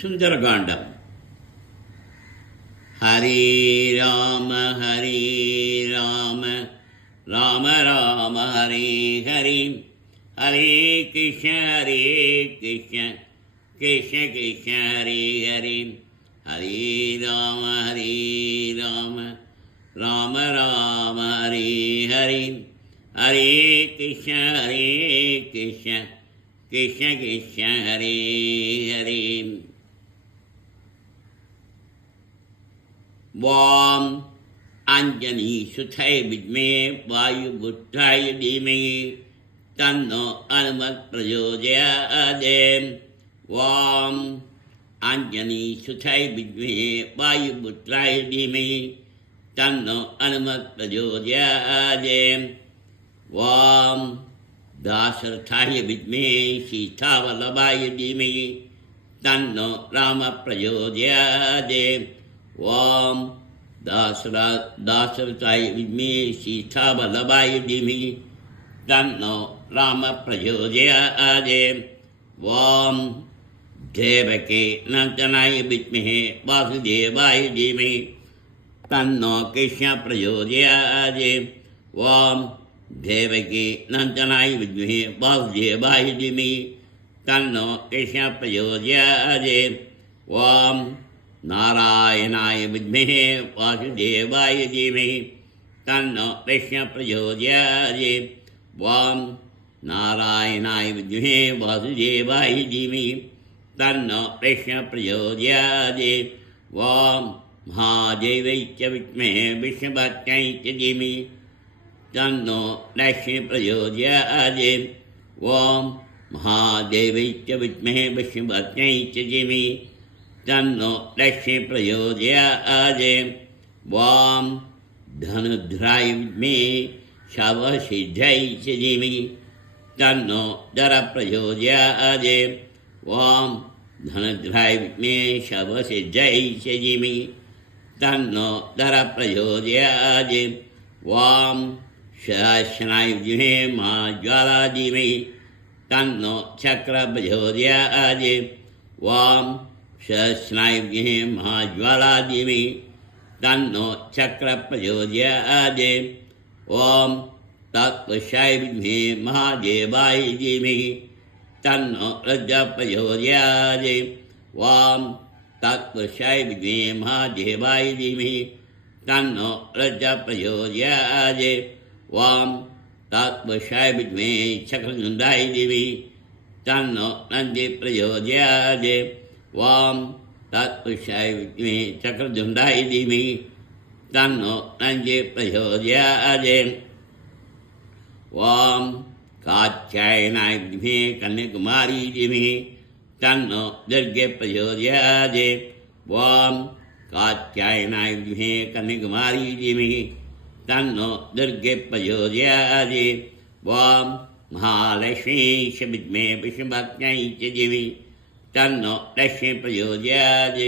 सुंदरकांडम। हरे राम राम राम हरे हरे, हरे कृष्ण कृष्ण कृष्ण हरे हरे, हरे राम राम राम हरे हरे, हरे कृष्ण कृष्ण कृष्ण हरे हरे। वाम अंजनी सुथय विद्मे वायुपुत्राय धीमहि तन्नो हनुमत् प्रचोदयात्। वाम अंजनी सुथय विद्मे वायुपुत्राय धीमहि तन्नो हनुमत् प्रचोदयात्। वाम दाशरथाय विद्मे सीतावल्लभाय धीमहि तन्नो राम प्रचोदयात्। वाम दाशरथाय विद्मे सीतावल्लभाय धीमहि तन्नो राम प्रचोदयात्। वाम देवकी नंदनाय विद्महे वासुदेवाय धीमहि तन्नो कृष्ण प्रचोदयात्। वाम देवकी नंदनाय विद्महे वासुदेवाय धीमहि तन्नो कृष्ण प्रचोदयात्। वाम नारायणाय विद्महे वासुदेवाय धीमहि तन्नो कृष्ण प्रचोदयात्। वाम नारायणाय विद्महे वासुदेवाय धीमहि तन्नो कृष्ण प्रचोदयात्। वाम महादेवै च विद्महे विष्णुपत्न्यै च धीमहि तन्नो कृष्ण प्रचोदयात्। वाम महादेवै च विद्महे विष्णुपत्न्यै च धीमहि तन्नो कृष्ण प्रचोदयात्। वाम धनुर्धराय विद्महे शवसिद्ध्यै च धीमहि तन्नो दर प्रचोदयात्। वाम धनुर्धराय विद्महे शवसिद्ध्यै च धीमहि तन्नो दर प्रचोदयात्। वाम सहस्राय विद्महे महाज्वाला धीमहि तन्नो चक्र प्रचोदयात्। वाम सहस्राय विद्महे महाज्वाला धीमहि तन्नो चक्र प्रचोदयात्। वाम तत्पुरुषाय विद्महे महादेवाय धीमहि तन्नो रुद्र प्रचोदयात्। वाम तत्पुरुषाय विद्महे महादेवाय धीमहि तन्नो रुद्र प्रचोदयात्। वाम तत्पुरुषाय विद्महे चक्रधुण्डाय धीमहि तन्नो नन्दी प्रचोदयात्। वाम तत्पुरुषाय विद्महे चक्रधुण्डाय धीमहि तन्नो नन्दी प्रचोदयात्। वाम कात्यायनाय विद्महे कन्याकुमारी धीमहि तन्नो दुर्गे प्रचोदयात्। वाम कात्यायनाय विद्महे कन्याकुमारी धीमहि तन्नो दुर्गे प्रचोदयात्। वाम महालक्ष्मी च विद्महे विष्णुपत्न्यै च धीमहि तन्नो लक्ष्मी प्रचोदयात्।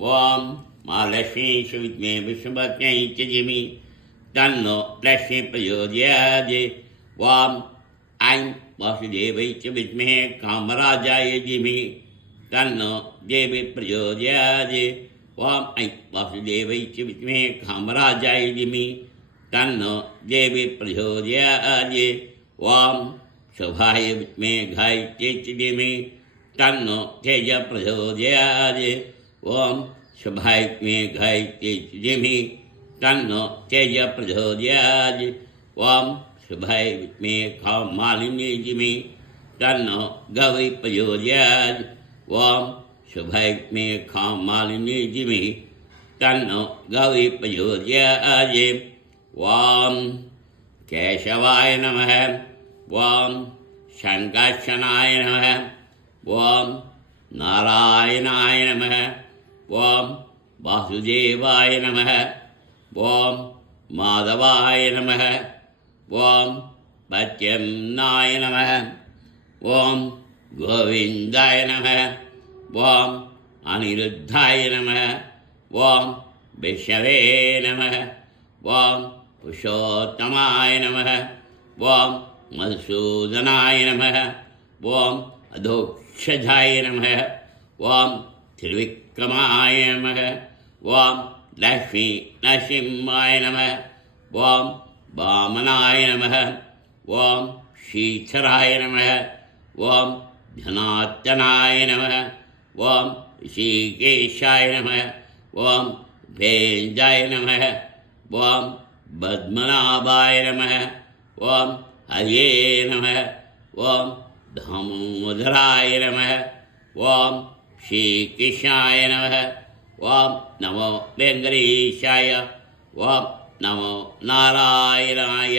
वाम महालक्ष्मी च विद्महे विष्णुपत्न्यै च धीमहि तन्नो लक्ष्मी प्रचोदयात्। वाम ऐं वासुदेवै च विद्महे कामराजाय धीमहि तन्नो देवी प्रचोदयात्। वाम ऐं वासुदेवै च विद्महे कामराजाय धीमहि तन्नो देवी प्रचोदयात्। वाम शोभाय विद्महे गायत्र्यै च धीमहि तन्नो तेज प्रचोदयात्। वाम शोभाय विद्महे गायत्र्यै च धीमहि तन्नो तेज प्रचोदयात्। वाम शोभाय विद्महे काममालिन्यै धीमहि तन्नो गौरी प्रचोदयात्। वाम शोभाय विद्महे काममालिन्यै धीमहि तन्नो गौरी प्रचोदयात्। वाम केशवाय नमः। वाम संकर्षणाय नमः। वाम नारायणाय नमः। वाम वासुदेवाय नमः। वाम माधवाय नमः। वाम प्रद्युम्नाय नमः। वाम गोविन्दाय नमः। वाम अनिरुद्धाय नमः। वाम विष्णवे नमः। वाम पुरुषोत्तमाय नमः। वाम मधुसूदनाय नमः। वाम अधोक्षजाय नमः। वाम திருவிக்ரமாய நமக. ஓம் லக்ஷ்மி நரசிம்மாய நமக. ஓம் வாமனாய நமக. ஓம் ஸ்ரீதராய நமக. ஓம் தனாத்தனாய நமக. ஓம் ரிஷிகேஷாய நமக. ஓம் வேந்தாய நமக. ஓம் பத்மநாபாய நமக. ஓம் ஹரியே நமக. ஓம் தாமோதராய நமக. ஓம் ஸ்ரீகிருஷ்ணாய நமக. ஓம் நமோ வெங்கடேஷாய. ஓம் நமோ நாராயணாய.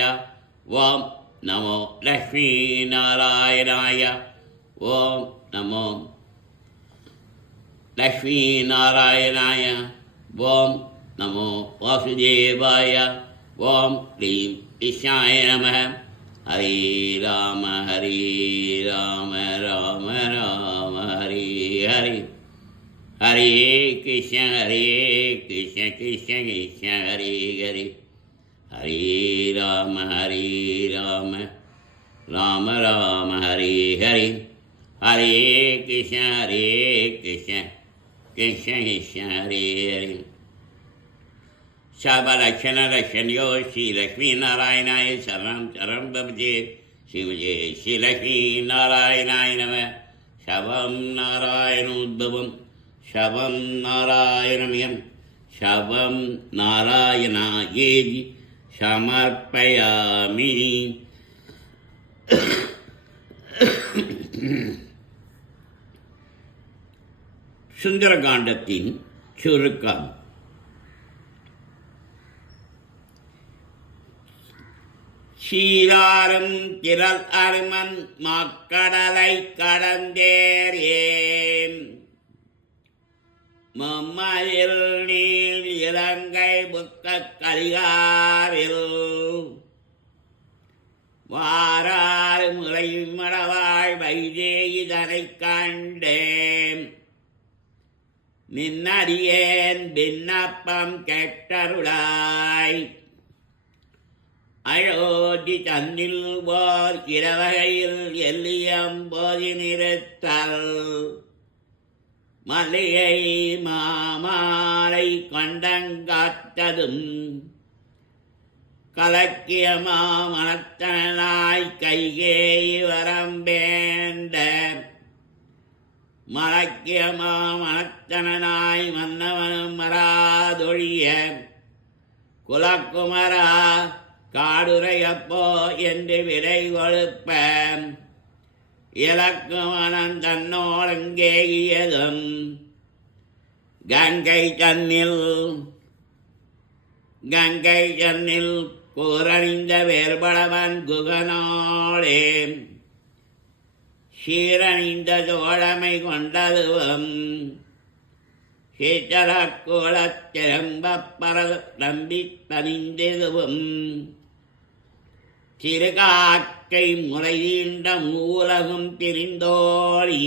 ஓம் நமோ லக்ஷ்மீ நாராயணாய. ஓம் நமோ லக்ஷ்மீ நாராயணாய. ஓம் நமோ வாசுதேவாய. ஓம் க்ளீம் கிருஷ்ணாய நமக. ஹரே ராம ஹரே ராம ராம ராம ஹரே ஹரே. ஹரே கிருஷ்ண கிருஷ்ண கிருஷ்ண ஹரே ஹரே. ஹரே ராம ராம ராம ஹரே ஹரே. ஹரே கிருஷ்ண கிருஷ்ண கிருஷ்ண ஹரே ஹரே. சபலக்ஷண லக்ஷணியோ ஸ்ரீ லக்ஷ்மி நாராயணாய சரணம் சரணம் பவஜே. ஸ்ரீமஜே ஸ்ரீ லக்ஷ்மி நாராயணாய நம. சவம் நாராயணோத்பவம் சவம் நாராயணமயம் சவம் நாராயணாயேதி சமர்ப்பயாமி. சுந்தரகாண்டத்தின் சுருக்கம். சீராரும் திரள் அருமன் மக்கடலை கடந்தேறேன். மம்மையில் நீர் இலங்கை புக்க கலிகாரில் வாராறு முறை மடவாய் வைதேகி தனை கண்டேன். நின்னடியேன் விண்ணப்பம் கேட்டருளாய். அயோத்தி தன்னில் ஓர் இரவகையில் எல்லியம் போதி நிறுத்தல். மல்லிகை மாமாலை கொண்டங்காத்ததும் கலக்கிய மாமணத்தனாய் கைகேயி வரம்பேண்ட. மலக்கிய மாமணத்தனாய் மன்னவனும் மராதொழிய. குலக்குமரா காடுரையப்போ என்று விரை கொழுப்ப. இலக்குமனன் தன்னோடங்கேயதும் கங்கை தன்னில் கூரணிந்த வேறுபடவன் குகனோடே. சீரணிந்த தோழமை கொண்டதுவும் சீச்சரக்கூடத்திரம்பப்பர நம்பி தனிந்ததுவும். சிறுகாக்கை முறை தீண்ட மூலகும் திரிந்தோழி.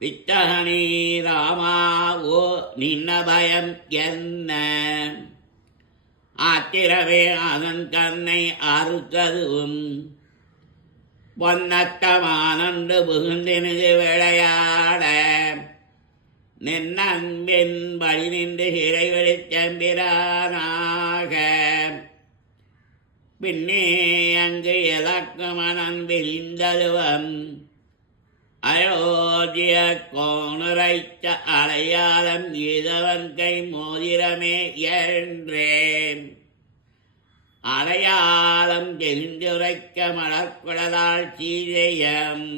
வித்தகனே ராமா ஓ நின்ன பயம் என்ன. ஆத்திரவே அதன் கண்ணை அறுத்ததுவும். பொன்னத்தமானன்று புகுந்தினது விளையாட. நின்னன்பின் வழி நின்று சிறை வெளிச்சம்பிரானாக. பின்னே அங்கு இலக்குமனன் விரிந்ததுவம். அயோத்திய கோணுரைத்த அடையாளம் இதவன் கை மோதிரமே என்றேன். அடையாளம் தெரிந்துரைக்க மலர்குழலால் சீதையம்.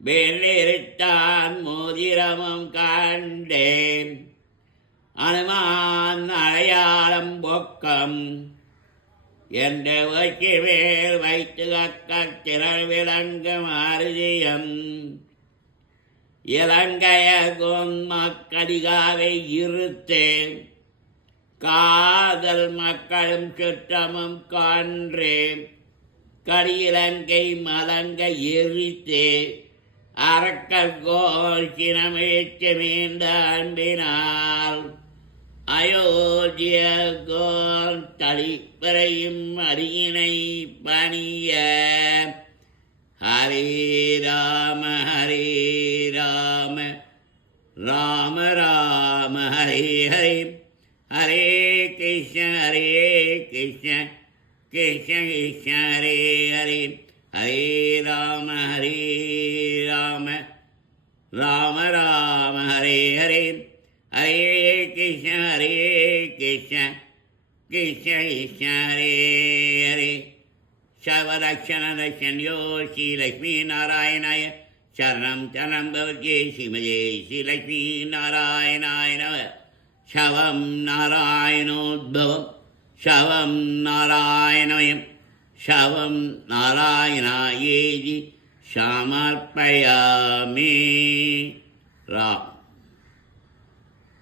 வெள்ளிருத்தான் மோதிரமும் கண்டேன். அனுமான் அடையாளம் பொக்கம் என்ற வைக்கு மேல் வைத்து கக்க திரள் விளங்கு மாருதியம். இலங்கைய மக்கடிகாவை இருத்தேன். காதல் மக்களும் சுற்றமும் கான்றேன். கரியிலங்கை மலங்க எரித்தே. அரக்கல் கோஷினமேற்று மீண்ட அன்பினால். அயோத்திய கோல் தளிப்பறையும் அரியணை பணிய. ஹரே ராம ராம ராம ஹரே ஹரே ஹரே கிருஷ்ண கிருஷ்ண கிருஷ்ண ஹரே ஹரே ஹரே ராம ராம ராம ராம ஹரே ஹரே ஹரே கிருஷ்ண கிருஷ்ண கிருஷ்ண கிருஷ்ண ஹரே ஹரே சர்வதக்ஷணதக்ஷண்யோ ஸ்ரீ லக்ஷ்மீ நாராயணாய சரணம் சரணம் பவத்யே ஸ்ரீமதே ஸ்ரீ லக்ஷ்மீ நாராயணாய நம. शवं नारायणोद्भवं शवं नारायणमयं शवं नारायणायेति समर्पयामि. राम